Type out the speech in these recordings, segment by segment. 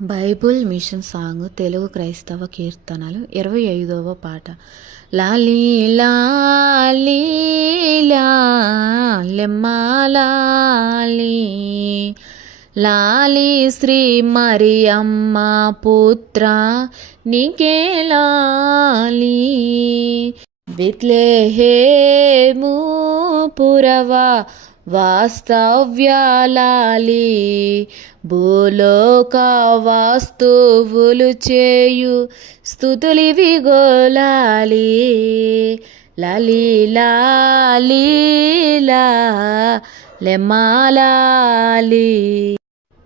Bible machine song Telugu క్రైస్తవ కీర్తనలు 25వ పాట. లాలీ లాలీ లాలెమ్మ లాలీ లాలీ శ్రీ మరియమ్మ పుత్ర నీకే లాలీ బెత్లెహేము పురవా వాస్తవ్యాలాలి భూలోక వాస్తువులు చేయు స్తుతులివి గోలాలి లాలి లాలి లాలెమ్మాలాలి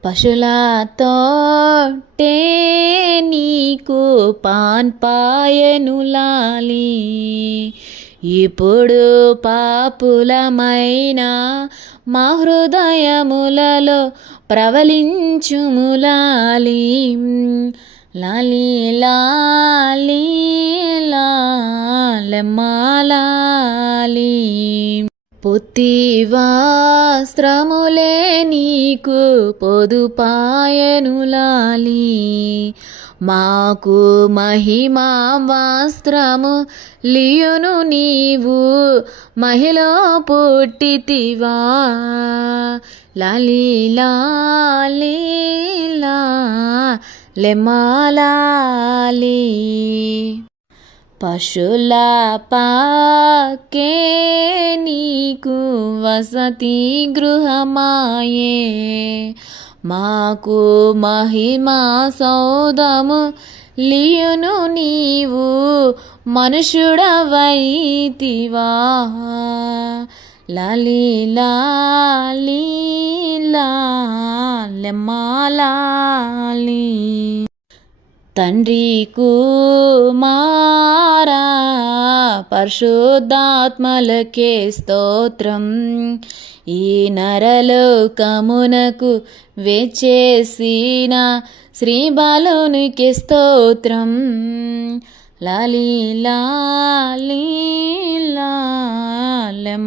పశులతోటే నీకు పాన్పాయను లాలి ఇప్పుడు పాపులమైన మా హృదయములలో ప్రవలించుములాలి లాలి లాలి లాలెమ్మాలాలి పొత్తి వస్త్రములే నీకు పొదుపాయను లాలి మాకు మహిమా వస్త్రము లియును నీవు మహిళ పుట్టితివా లాలి లాలి లాలెమ్మాలాలి పశుల పాకే నీకు వసతి గృహమాయే మాకు మహిమా సౌదము లియును నీవు మనుషుడవైతివా లాలి లాలి లాలెమ్మాలాలి తండ్రి కుమారా పరిశుద్ధాత్మలకే స్తోత్రం ఈ నరలోకమునకు వేచేసిన శ్రీ బాలునికి స్తోత్రం లాలి లాలి లాలెమ్మాలాలి.